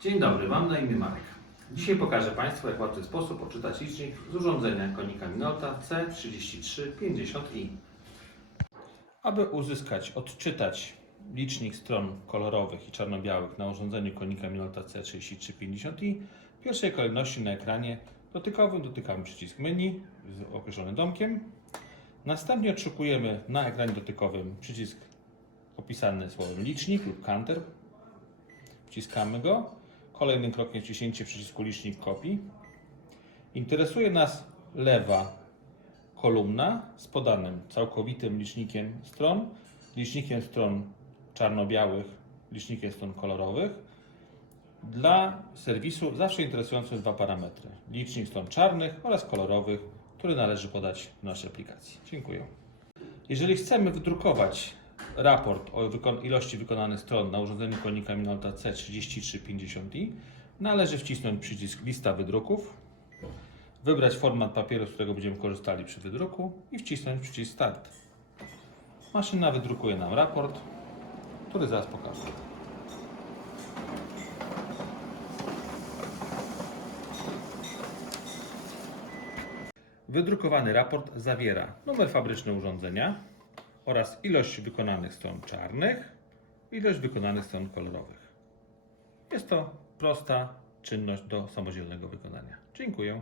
Dzień dobry, mam na imię Marek. Dzisiaj pokażę Państwu, jak w łatwy sposób odczytać licznik z urządzenia konika Minolta C3350i. Aby uzyskać, odczytać licznik stron kolorowych i czarno-białych na urządzeniu konika Minolta C3350i, w pierwszej kolejności na ekranie dotykowym dotykamy przycisk menu z określonym domkiem. Następnie odszukujemy na ekranie dotykowym przycisk opisany słowem licznik lub counter. Wciskamy go. Kolejnym krokiem wciśnięcie przycisku licznik kopii. Interesuje nas lewa kolumna z podanym całkowitym licznikiem stron, licznikiem stron czarno-białych, licznikiem stron kolorowych. Dla serwisu zawsze interesujące dwa parametry: licznik stron czarnych oraz kolorowych, który należy podać w naszej aplikacji. Dziękuję. Jeżeli chcemy wydrukować raport o wykon- ilości wykonanych stron na urządzeniu konika Minolta C3350i, należy wcisnąć przycisk lista wydruków, wybrać format papieru, z którego będziemy korzystali przy wydruku i wcisnąć przycisk start. Maszyna wydrukuje nam raport, który zaraz pokażę. Wydrukowany raport zawiera numer fabryczny urządzenia oraz ilość wykonanych stron czarnych, ilość wykonanych stron kolorowych. Jest to prosta czynność do samodzielnego wykonania. Dziękuję.